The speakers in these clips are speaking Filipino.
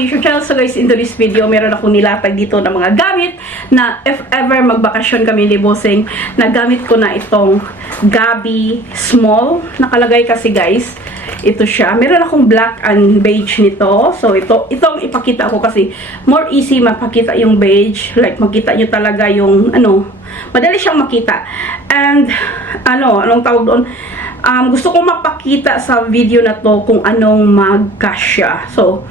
YouTube channel. So guys, into this video, meron akong nilatag dito ng mga gamit na if ever magbakasyon kami ni Bossing, nagamit ko na itong Gabi Small. Nakalagay kasi guys, ito siya. Meron akong black and beige nito. So itong ipakita ko kasi more easy mapakita yung beige. Like makita nyo talaga yung madali siyang makita. And anong tawag doon? Gusto kong mapakita sa video na to kung anong magkasya. So,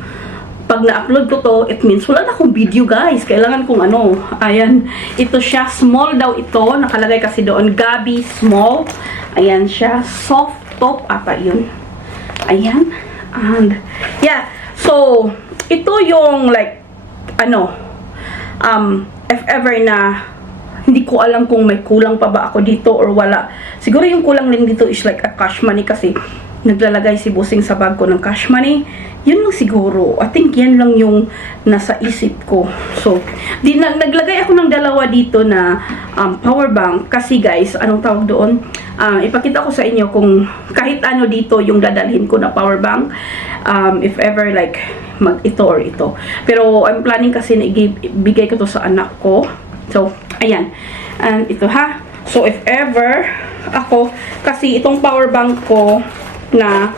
pag na-upload ko to, it means wala na akong video guys. Kailangan kong ayan. Ito siya, small daw ito. Nakalagay kasi doon, Gabi Small. Ayan siya, soft top ata yun. Ayan. And, yeah. So, ito yung like, if ever na hindi ko alam kung may kulang pa ba ako dito or wala. Siguro yung kulang din dito is like a cash money kasi naglalagay si Bossing sa bag ko ng cash money. Yun lang siguro. I think yan lang yung nasa isip ko. So, naglagay ako ng dalawa dito na power bank kasi guys, anong tawag doon? Ipakita ko sa inyo kung kahit ano dito yung dadalhin ko na power bank. If ever like ito or ito. Pero I'm planning kasi na ibigay ko to sa anak ko. So, ayan. And ito ha. So, if ever ako, kasi itong power bank ko na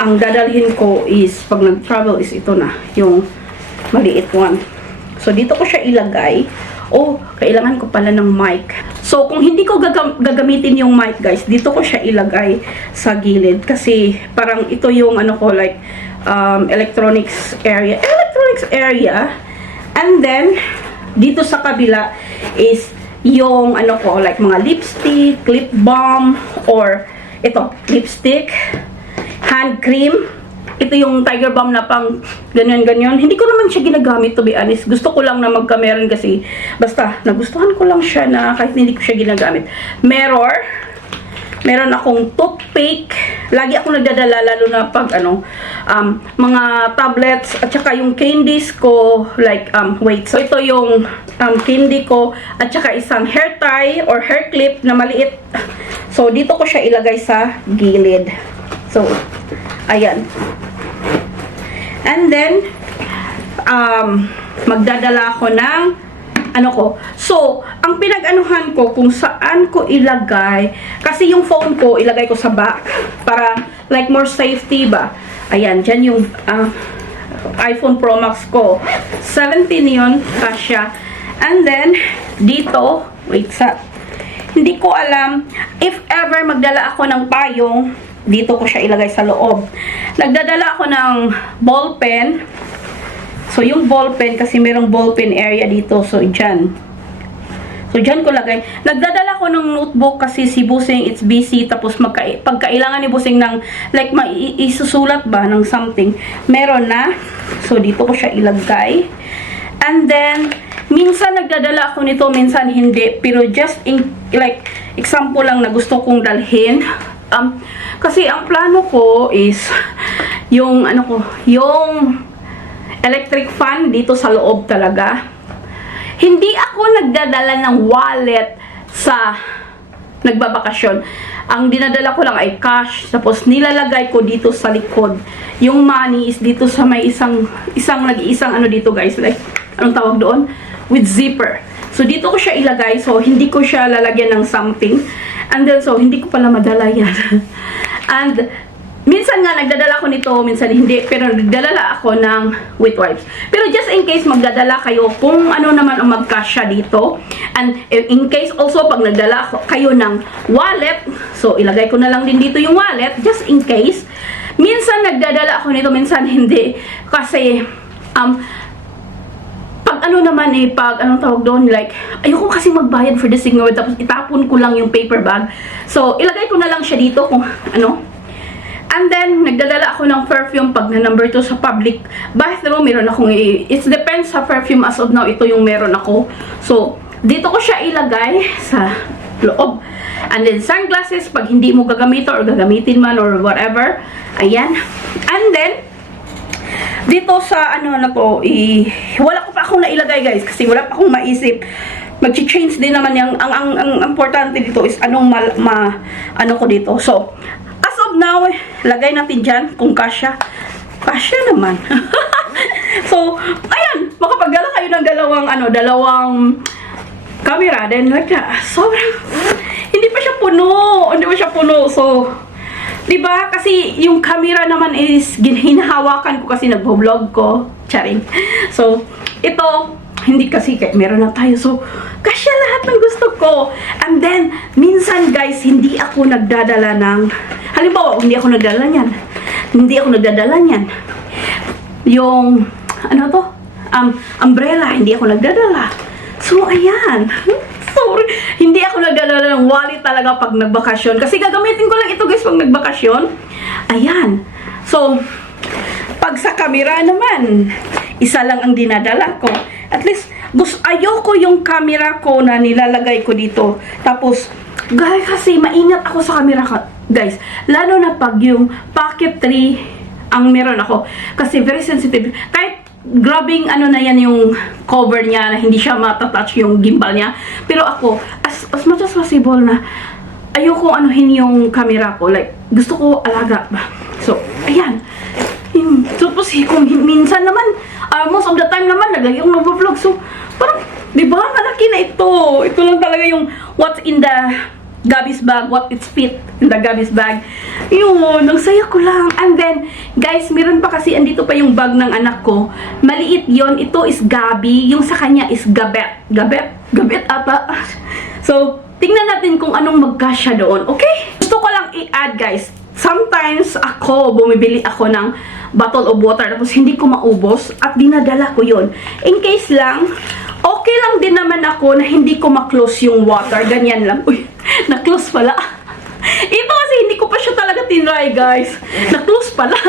ang dadalhin ko is, pag nag-travel is ito na, yung maliit one. So, dito ko siya ilagay. Oh, kailangan ko pala ng mic. So, kung hindi ko gagamitin yung mic, guys, dito ko siya ilagay sa gilid. Kasi, parang ito yung, like, electronics area. And then, dito sa kabila is yung like mga lipstick, lip balm, or ito, lipstick, hand cream. Ito yung Tiger Balm na pang ganyan-ganyan. Hindi ko naman siya ginagamit, to be honest. Gusto ko lang na magka-meron kasi basta nagustuhan ko lang siya na kahit hindi ko siya ginagamit. Meron akong toothpick. Lagi ako nagdadala, lalo na pag mga tablets at saka yung candies ko, like wait. So ito yung candy ko at saka isang hair tie or hair clip na maliit. So dito ko siya ilagay sa gilid. So ayan. And then magdadala ako ng So, ang pinag-anuhan ko kung saan ko ilagay, kasi yung phone ko, ilagay ko sa back, para, like, more safety ba. Ayan, dyan yung iPhone Pro Max ko. 17 yun, kasya. And then, dito, hindi ko alam, if ever magdala ako ng payong, dito ko siya ilagay sa loob. Nagdadala ako ng ball pen. So, yung ball pen, kasi merong ball pen area dito. So, dyan. So, dyan ko lagay. Nagdadala ko ng notebook kasi si Bossing, it's busy. Tapos, pagkailangan ni Bossing ng, like, isusulat ba ng something, meron na. So, dito ko siya ilagay. And then, minsan nagdadala ako nito, minsan hindi. Pero just, like, example lang na gusto kong dalhin. Kasi, ang plano ko is, yung electric fan dito sa loob talaga. Hindi ako nagdadala ng wallet sa nagbabakasyon. Ang dinadala ko lang ay cash. Tapos nilalagay ko dito sa likod. Yung money is dito sa may isang dito guys. Like, anong tawag doon? With zipper. So dito ko siya ilagay. So hindi ko siya lalagyan ng something. And then so hindi ko pala madala yan. And minsan nga nagdadala ako nito, minsan hindi, pero nagdadala ako ng wet wipes. Pero just in case magdadala kayo kung ano naman ang magkasya dito. And in case also pag nagdala kayo ng wallet, so ilagay ko na lang din dito yung wallet, just in case. Minsan nagdadala ako nito, minsan hindi. Kasi, pag anong tawag doon, like, ayoko kasi magbayad for the signal, tapos itapon ko lang yung paper bag. So, ilagay ko na lang siya dito kung And then, nagdadala ako ng perfume pag na number 2 sa public bathroom. Meron akong, it depends sa perfume as of now. Ito yung meron ako. So, dito ko siya ilagay sa loob. And then, sunglasses, pag hindi mo gagamitin or gagamitin man or whatever. Ayan. And then, dito sa, wala ko pa akong nailagay guys. Kasi wala pa akong maisip. Mag-change din naman yung, ang importante dito is anong ko dito. So, as of now, lagay natin dyan kung kasya. Kasya naman. So, ayan, makapagdala kayo ng dalawang camera. Then, like, sobrang, hindi pa siya puno. So, diba? Kasi yung camera naman is hinahawakan ko kasi nagbo-vlog ko. Charing. So, ito, hindi kasi, meron na tayo. So, kasya lahat ng gusto ko. And then, minsan guys, hindi ako nagdadala ng, halimbawa, hindi ako nagdadala niyan. Yung, ano to? Umbrella, hindi ako nagdadala. So, ayan. Sorry. Hindi ako nagdadala ng wallet talaga pag nagbakasyon. Kasi gagamitin ko lang ito guys pag nagbakasyon. Ayan. So, pag sa camera naman, isa lang ang dinadala ko. At least, ayoko yung camera ko na nilalagay ko dito. Tapos, guys, kasi maingat ako sa camera guys. Lalo na pag yung pocket 3 ang meron ako. Kasi very sensitive. Kahit grabing na yan yung cover niya na hindi siya matatouch yung gimbal niya. Pero ako, as much as possible na ayoko anuhin yung camera ko. Like, gusto ko alaga ba. So, ayan. Tapos kung minsan naman, most of the time naman, naglagay yung nag-vlog. So, parang, di ba, malaki na ito. Ito lang talaga yung what's in the Gabby's bag, what it's fit in the Gabby's bag. Yun, ang saya ko lang. And then, guys, meron pa kasi, andito pa yung bag ng anak ko. Maliit yon. Ito is Gabby. Yung sa kanya is Gabet. Gabet ata. So, tingnan natin kung anong magkasya doon. Okay? Gusto ko lang i-add, guys. Sometimes bumibili ako ng bottle of water tapos hindi ko maubos at dinadala ko yon. In case lang, okay lang din naman ako na hindi ko ma-close yung water. Ganyan lang. Uy, na-close pala. Ito kasi hindi ko pa siya talaga tinry, guys. Na-close pala.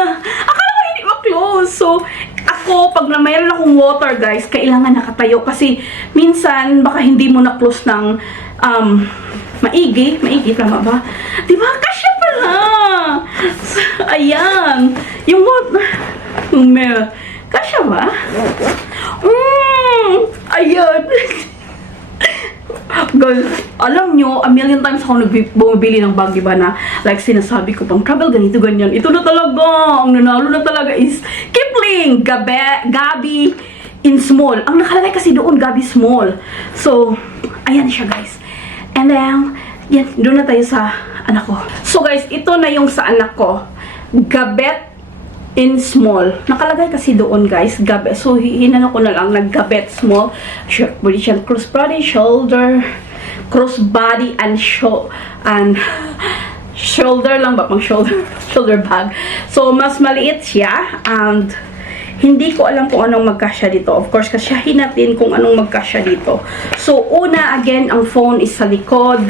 Akala ko hindi ma-close. So, ako, pag mayroon akong water, guys, kailangan nakatayo. Kasi, minsan, baka hindi mo na-close ng maigi, tama ba? Diba? Kasya pala! Ayan. Yung water. Kasya ba? Ayan. Girl, alam nyo, a million times ako bumibili ng bag, diba na, like sinasabi ko pang travel, ganito, ganyan. Ito na talaga, ang nanalo na talaga is Kipling, Gabby in small. Ang nakalagay kasi doon, Gabby small. So, ayan siya, guys. And then, yan, doon na tayo sa anak ko. So, guys, ito na yung sa anak ko. Gabet in small. Nakalagay kasi doon, guys, Gabet. So, hinano ko na lang, nag-Gabet small. Short body siya, crossbody, shoulder, crossbody, and shoulder lang ba? Pang shoulder bag. So, mas maliit siya. And, hindi ko alam kung anong magkasya dito. Of course, kasyahin natin kung anong magkasya dito. So, una, again, ang phone is sa likod.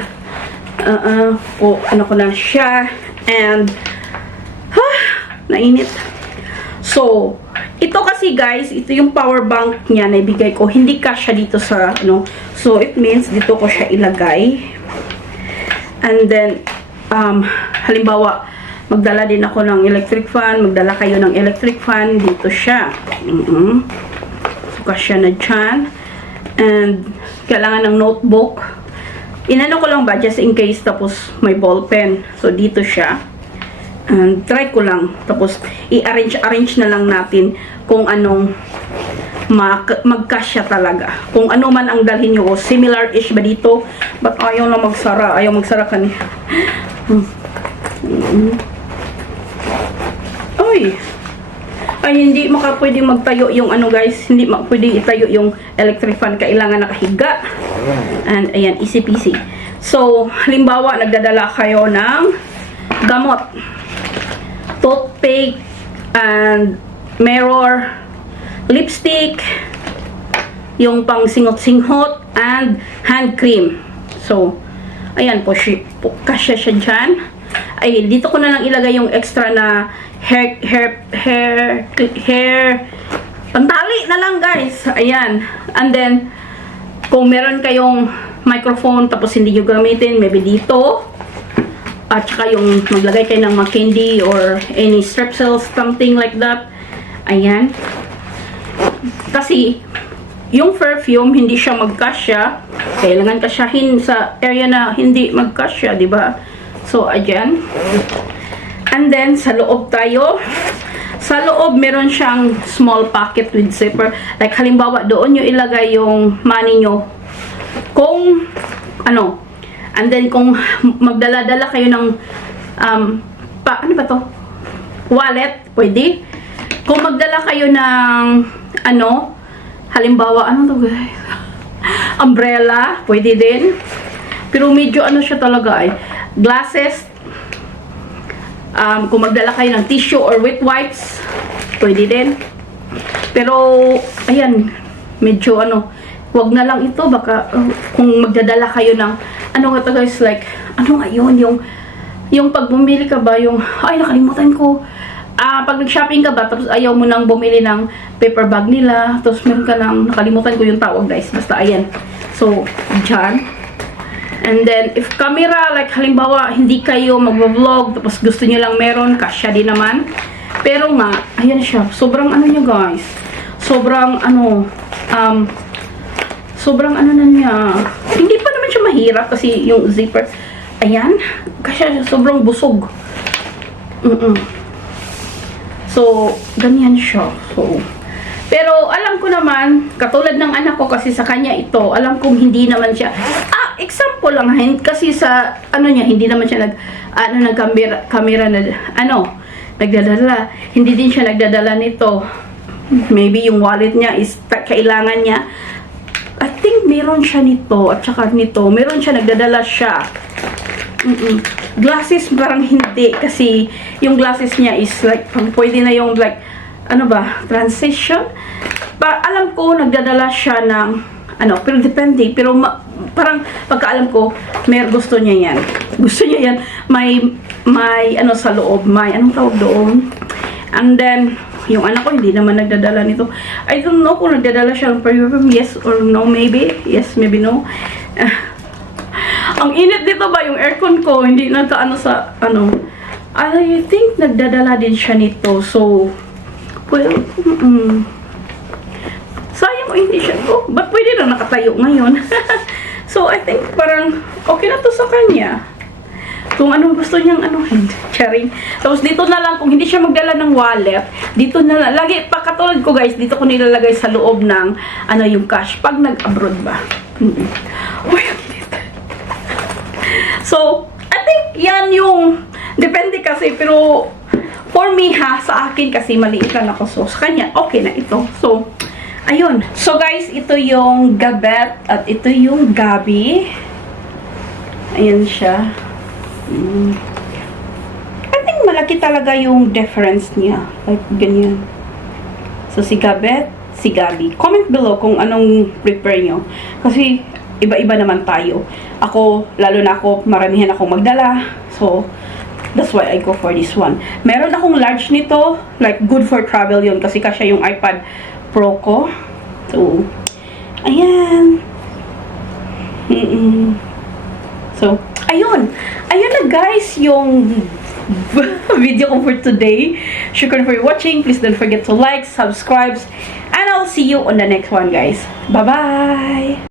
Ano ko na siya. And, nainit. So, ito kasi guys, ito yung power bank niya na ibigay ko. Hindi kasya dito sa, So, it means, dito ko siya ilagay. And then, halimbawa, magdala din ako ng electric fan. Magdala kayo ng electric fan. Dito siya. So, kasya na dyan. And, kailangan ng notebook. Inano ko lang ba, just in case. Tapos, may ball pen. So, dito siya. And, try ko lang. Tapos, i-arrange na lang natin kung anong magkasya talaga. Kung ano man ang dalhin nyo. Similar-ish ba dito? Ba't ayaw na magsara? Ayaw magsara kanina. Ay, hindi pwedeng magtayo yung guys, hindi pwedeng itayo yung electric fan, kailangan nakahiga. And ayan, easy peasy. So, halimbawa, nagdadala kayo ng gamot, toothpaste, and mirror, lipstick, yung pang singot-singhot, and hand cream. So, ayan po, kasya siya dyan. Ay, dito ko na lang ilagay yung extra na hair pantali na lang, guys. Ayan. And then, kung meron kayong microphone tapos hindi nyo gamitin, maybe dito. At saka yung maglagay kayo ng mga candy or any strepsils, something like that. Ayan. Kasi, yung perfume, hindi siya magkasya. Kailangan kasyahin sa area na hindi magkasya, di ba? So, ayan. And then, sa loob tayo. Sa loob, meron siyang small pocket with zipper. Like, halimbawa, doon nyo ilagay yung money nyo. Kung, ano, and then, kung magdala-dala kayo ng, ano ba to? Wallet, pwede. Kung magdala kayo ng, ano, halimbawa, ano to guys? Umbrella, pwede din. Pero medyo, ano siya talaga ay, glasses, kung magdala kayo ng tissue or wet wipes, pwede din. Pero, ayan, medyo ano, wag na lang ito, baka, kung magdadala kayo ng, ano nga to guys, like, ano nga yun, yung pag bumili ka ba, yung, ay, nakalimutan ko, pag nag-shopping ka ba, tapos ayaw mo nang bumili ng paper bag nila, tapos meron ka lang, nakalimutan ko yung tawag guys, basta ayan. So, dyan. And then, if camera, like halimbawa, hindi kayo mag-vlog, tapos gusto nyo lang meron, kasya din naman. Pero nga, ayan siya, sobrang ano nyo guys, sobrang ano, sobrang ano na niya, hindi pa naman siya mahirap kasi yung zipper, ayan, kasi sobrang busog. So, ganyan siya. So, pero alam ko naman, katulad ng anak ko kasi sa kanya ito, alam kong hindi naman siya, example lang, kasi sa, ano niya, hindi naman siya camera na, nagdadala. Hindi din siya nagdadala nito. Maybe yung wallet niya is kailangan niya. I think meron siya nito, at saka nito, meron siya, nagdadala siya. Glasses parang hindi, kasi yung glasses niya is like, pwede na yung like, ano ba, transition. Alam ko, nagdadala siya ng, ano, pero depende, pero parang pagkaalam ko, may gusto niya yan. Gusto niya yan, may ano sa loob, may, anong tawag doon? And then, yung anak ko, hindi naman nagdadala nito. I don't know kung nagdadala siya ng perfume, yes or no, maybe. Yes, maybe no. Ang init dito ba, yung aircon ko, hindi nagkaano sa, ano, I think nagdadala din siya nito. So, well, sayang ko hindi siya. Oh, ba't pwede na nakatayo ngayon? So, I think parang okay na to sa kanya. Kung anong gusto niyang anuhin. Charing. Tapos dito na lang, kung hindi siya magdala ng wallet, dito na lang. Lagi, katulad ko guys, dito ko nilalagay sa loob ng, ano, yung cash. Pag nag-abroad ba. So, I think yan yung, depende kasi, pero, for me ha, sa akin kasi maliit lang ako. So, sa kanya, okay na ito. So, ayun. So, guys, ito yung gabet at ito yung gabi. Ayan siya. I think malaki talaga yung difference niya. Like, ganyan. So, si gabet, si gabi. Comment below kung anong prefer nyo. Kasi, iba-iba naman tayo. Ako, lalo na ako, maramihan akong magdala. So, that's why I go for this one. Meron akong large nito. Like, good for travel yun. Kasi kasya yung iPad Pro ko. So, ayan. So, ayun. Ayun na guys yung video ko for today. Shukran for watching. Please don't forget to like, subscribe, and I'll see you on the next one guys. Bye-bye!